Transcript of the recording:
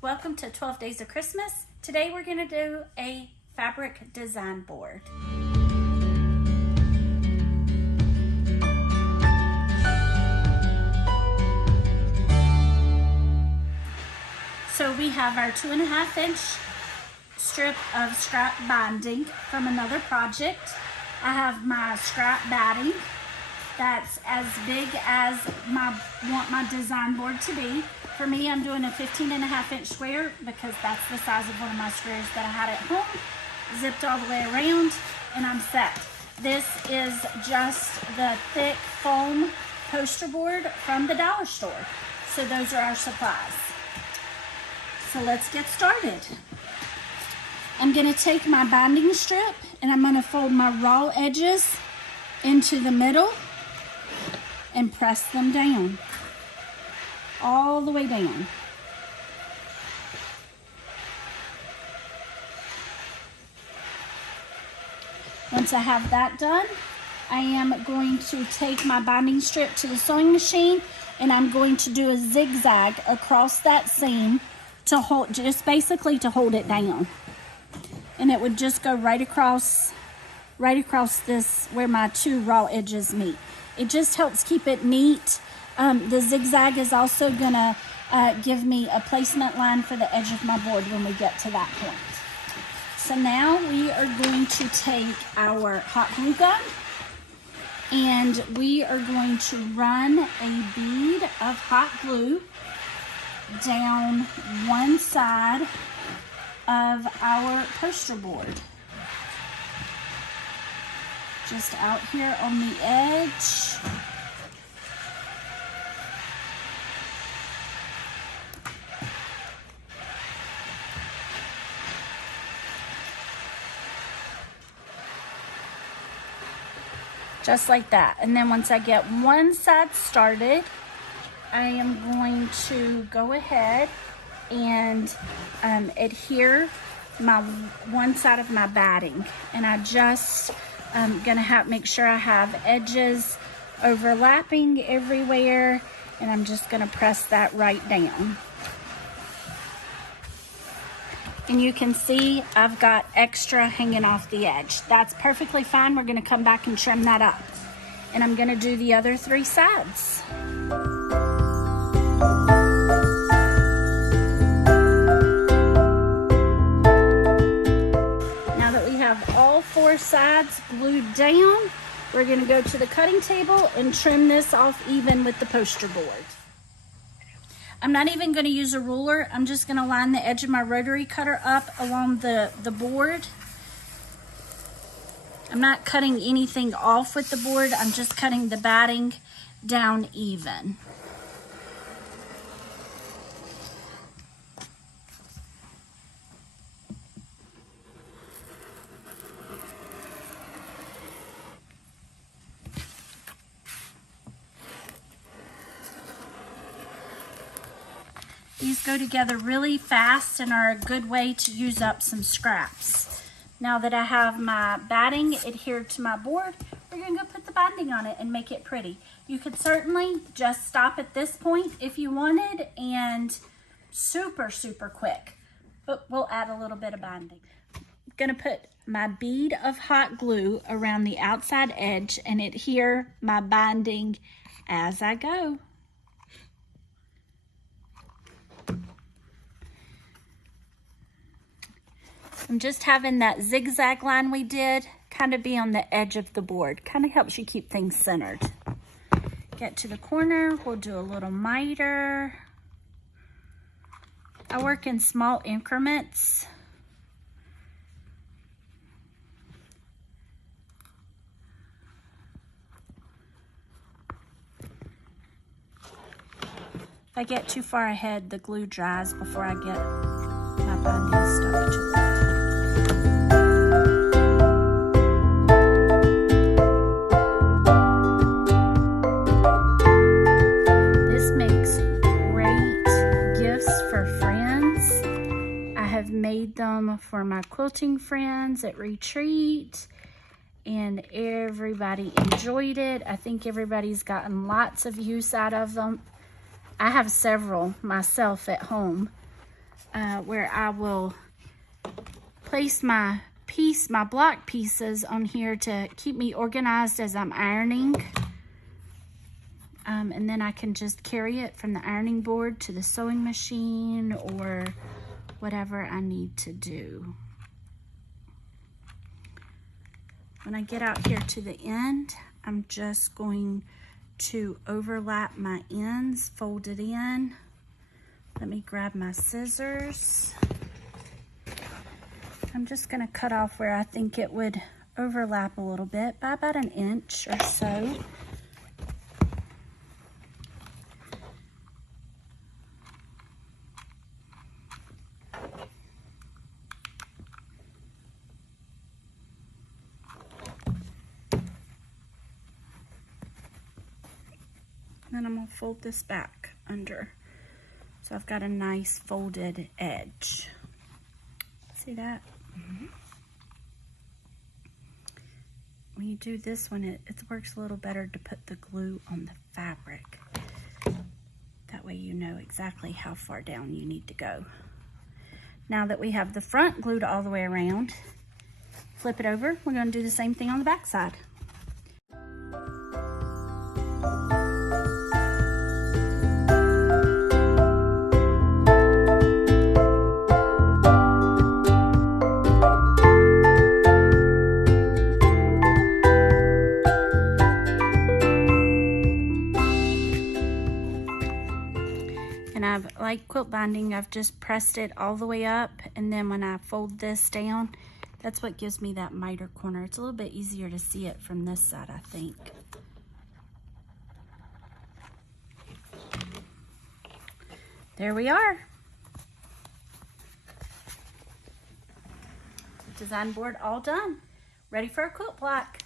Welcome to 12 Days of Christmas. Today we're going to do a fabric design board. So we have our 2.5-inch strip of scrap binding from another project. I have my scrap batting that's as big as I want my design board to be. For me, I'm doing a 15.5-inch square because that's the size of one of my squares that I had at home, zipped all the way around, and I'm set. This is just the thick foam poster board from the dollar store. So those are our supplies. So let's get started. I'm gonna take my binding strip and I'm gonna fold my raw edges into the middle and press them down, all the way down. Once I have that done, I am going to take my binding strip to the sewing machine and I'm going to do a zigzag across that seam to hold, just basically to hold it down. And it would just go right across this where my two raw edges meet. It just helps keep it neat. The zigzag is also gonna give me a placement line for the edge of my board when we get to that point. So now we are going to take our hot glue gun and we are going to run a bead of hot glue down one side of our poster board. Just out here on the edge. Just like that. And then once I get one side started, I am going to go ahead and adhere my one side of my batting. And I just gonna make sure I have edges overlapping everywhere, and I'm just gonna press that right down. And you can see I've got extra hanging off the edge. That's perfectly fine. We're gonna come back and trim that up. And I'm gonna do the other three sides. All four sides glued down, we're going to go to the cutting table and trim this off even with the poster board. I'm not even going to use a ruler. I'm just going to line the edge of my rotary cutter up along the board. I'm not cutting anything off with the board. I'm just cutting the batting down even. These go together really fast and are a good way to use up some scraps. Now that I have my batting adhered to my board, we're gonna go put the binding on it and make it pretty. You could certainly just stop at this point if you wanted and super quick, but we'll add a little bit of binding. I'm gonna put my bead of hot glue around the outside edge and adhere my binding as I go. I'm just having that zigzag line we did kind of be on the edge of the board. Kind of helps you keep things centered. Get to the corner, we'll do a little miter. I work in small increments. If I get too far ahead, the glue dries before I get my binding stuck to it. Made them for my quilting friends at retreat and everybody enjoyed it. I think everybody's gotten lots of use out of them. I have several myself at home. where I will place my block pieces on here to keep me organized as I'm ironing. And then I can just carry it from the ironing board to the sewing machine or whatever I need to do. When I get out here to the end, I'm just going to overlap my ends, fold it in. Let me grab my scissors. I'm just going to cut off where I think it would overlap a little bit by about 1 inch or so. Then I'm going to fold this back under. So I've got a nice folded edge. See that? Mm-hmm. When you do this one, it works a little better to put the glue on the fabric. That way you know exactly how far down you need to go. Now that we have the front glued all the way around, flip it over. We're going to do the same thing on the back side. And like quilt binding, I've just pressed it all the way up, and then when I fold this down, that's what gives me that miter corner. It's a little bit easier to see it from this side, I think. There we are. Design board all done. Ready for a quilt block.